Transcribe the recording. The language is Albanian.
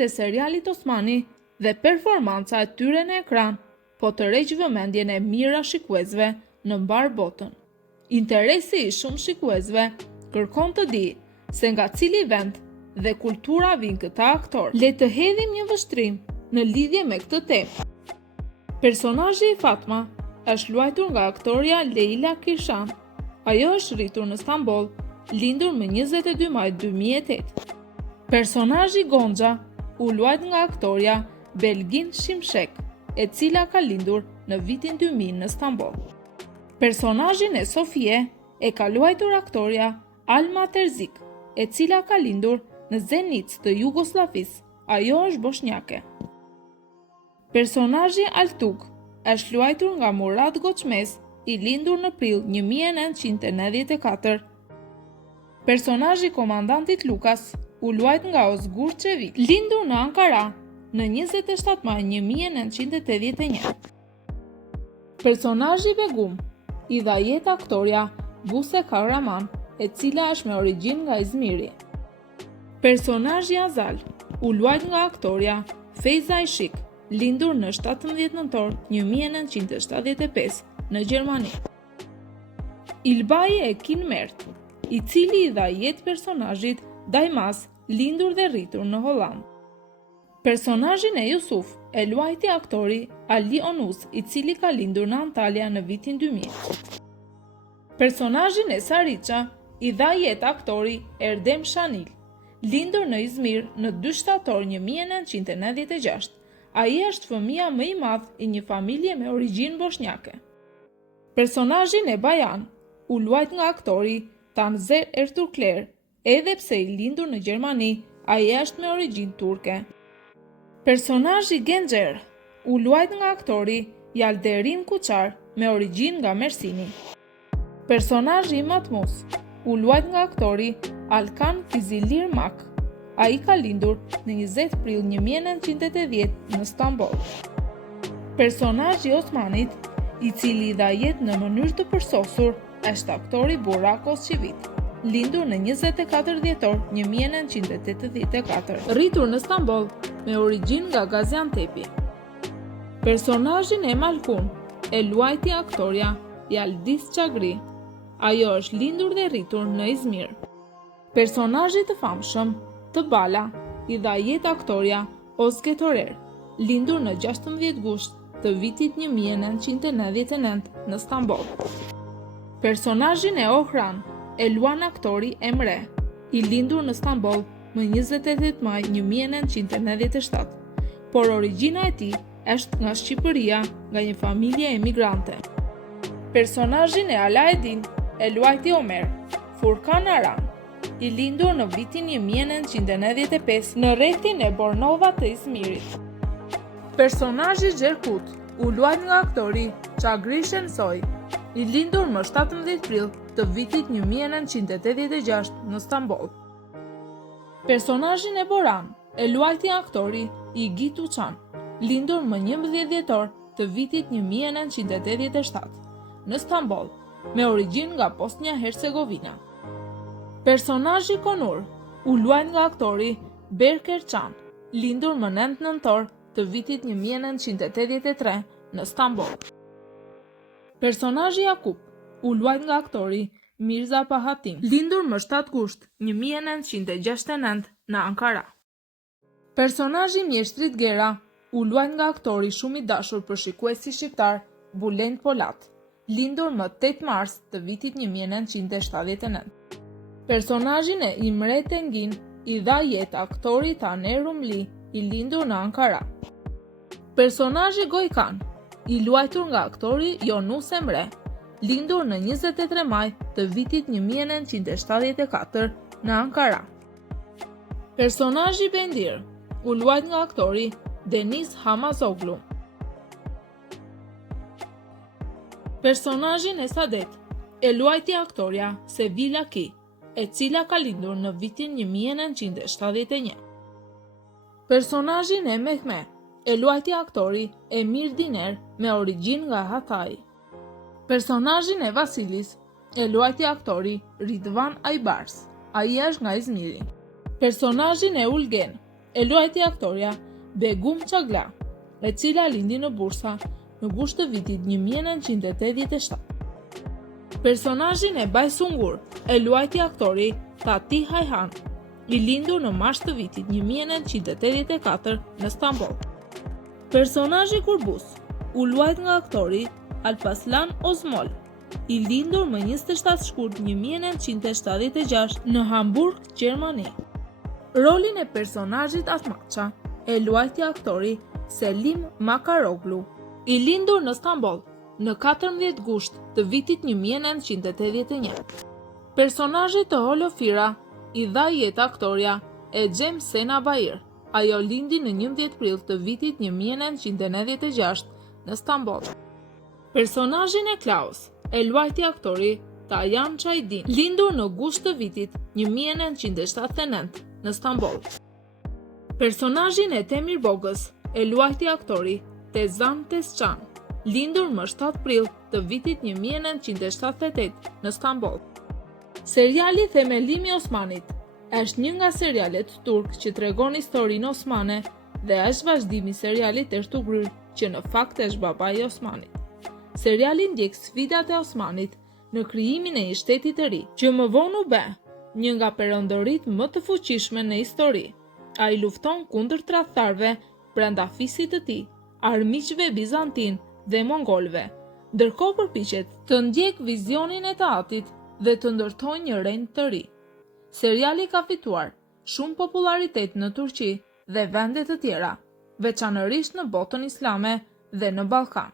e serialit Osmani dhe performanca e tyre në ekran, po të rreq vëmendjen e mira shikuesve në mbar botën. Interesi i shumë shikuesve kërkon të di se nga cili vend dhe kultura vijnë këta aktorë. Le të hedhim një vështrim në lidhje me këtë temë. Personazhi i Fatma është luajtur nga aktoreja Leila Kirshan. Ajo është rritur në Stamboll, lindur më 22 maj 2008. Personazhi Gonxha u luajt nga aktoreja Belgin Shimshek, e cila ka lindur në vitin 2000 në Stamboll. Personazhin e Sofie e ka luajtur aktoreja Alma Terzik, e cila ka lindur në Zenicë të Jugosllavisë. Ajo është bosnjake. Personazhi Altuk është luajtur nga Murat Goçmes, i lindur në prill 1994. Personazhi komandantit Lukas u luajt nga Ozgur Çevik, lindur në Ankara në 27 maj 1981. Personazhi Begum i dha jetë aktoreja Buse Kahraman, e cila është me origjinë nga Izmiri. Personazhi Azal u luajt nga aktoreja Feyza Ishik, lindur në 17 nëntor 1975 në Gjermani. Ilbai Ekin Mert, i cili i dha jetë personazhit Dajmas, lindur dhe rritur në Holland. Personazhin e Yusuf e luajti aktori Ali Onus, i cili ka lindur në Antalya në vitin 2000. Personazhin e Sariça i dha jetë aktori Erdem Shanil, lindur në Izmir në 2 shtator 1996. Ai është fëmia më i madh i një familje me origjinë bosnjake. Personazhin e Bajan u luajt nga aktori Tanzer Ertukler, edhe pse i lindur në Gjermani, ai është me origjinë turke. Personazhi Genxher u luajt nga aktori Yalderin Kuçar, me origjinë nga Mersini. Personazhi Matmus u luajt nga aktori Alkan Fizilir Mak. Ai ka lindur në 20 prill 1980 në Stamboll. Personazhi Osmanit, i cili i dha jetë në mënyrë të përsosur, është aktori Burak Ozçivit, lindur në 24 dhjetor 1984, rritur në Stamboll me origjinë nga Gaziantepi. Personazhin e Malkun e luajti aktoreja Yaldis Çagri. Ajo është lindur dhe rritur në Izmir. Personazhi të famshëm të Bala i dha jetë aktoreja Ozge Torer, lindur në 16 gusht të vitit 1999 në Stamboll. Personazhin e Ohran e luan aktori Emre, i lindur në Stamboll më 28 maj 1997, por origjina e tij është nga Shqipëria, nga një familje emigrante. Personazhin e Alaedin e luajti Omer Furkan Aran, i lindur në vitin 1995 në rrethin e Bornova të Izmirit. Personazhi Gjerkut u luajt nga aktori Çagri Shensoj, i lindur më 17 prill të vitit 1986 në Stamboll. Personazhin e Boran e luajti aktori Igi Tuçan, lindur më 11 dhjetor të vitit 1987 në Stamboll, me origjinë nga Bosnia Hercegovina. Personazhi Konur u luajt nga aktori Berker Çan, lindur më 9 nëntor të vitit 1983 në Stamboll. Personazhi Jakub u luajt nga aktori Mirza Pahatim, lindur më 7 gusht 1969 në Ankara. Personazhi Mjeshtrit Gera u luajt nga aktori shumë i dashur për shikuesi shqiptar Bulend Polat, lindur më 8 mars të vitit 1979. Personazhin e Imre Tengin i dha jetë aktori Taner Rumli, i lindur në Ankara. Personazhi Gojkan i luajtur nga aktori Yonus Emre, lindur në 23 maj të vitit 1974 në Ankara. Personazhi Bendir u luajt nga aktori Deniz Hamazoglu. Personazhin e Sadet e luajti aktoreja Sevilla Ki, e cila ka lindur në vitin 1971. Personazhin e Mehme e luajti aktori Emir Diner, me origjinë nga Hatay. Personazhin e Vasilis e luajti aktori Ridvan Aybars, ai është nga Izmiri. Personazhin e Ulgen e luajti aktoria Begum Çagla, e cila lindi në Bursa në gusht të vitit 1987. Personazhin e Bajsungur e luajti aktori Tati Hajhan, i lindur në mars të vitit 1984 në Stamboll. Personazhi Kurbus u luajt nga aktori Alpaslan Ozmol, i lindur më 27 shkurt 1976 në Hamburg, Gjermani. Rolin e personazhit Atmaça e luajti aktori Selim Makaroglu, i lindur në Stamboll në 14 gusht të vitit 1981. Personazhi të Holofira i dha jetë aktoria Ecem Sena Bair. Ajo lindi në 11 prill të vitit 1996 në Stamboll. Personazhin e Klaus e luajti aktori Tajan Çajdin, lindur në gusht të vitit 1979 në Stamboll. Personazhin e Temir Bogës e luajti aktori Tezan Tesçan, lindur më 7 prill të vitit 1978 në Stamboll. Seriali Themelimi i Osmanit është një nga serialet turk që tregon historinë osmane dhe është vazhdimi i serialit Ertugrul, që në fakt është babai i Osmanit. Seriali ndjek sfidat e Osmanit në krijimin e një shteti të ri, që më vonë u bë një nga perëndoritë më të fuqishme në histori. Ai lufton kundër tradhtarëve brenda fisit të tij, armiqve bizantin dhe mongolëve, ndërkohë përpiqet të ndjek vizionin e të atit dhe të ndërtojë një rend të ri. Seriali ka fituar shumë popularitet në Turqi dhe vende të tjera, veçanërisht në botën islame dhe në Ballkan.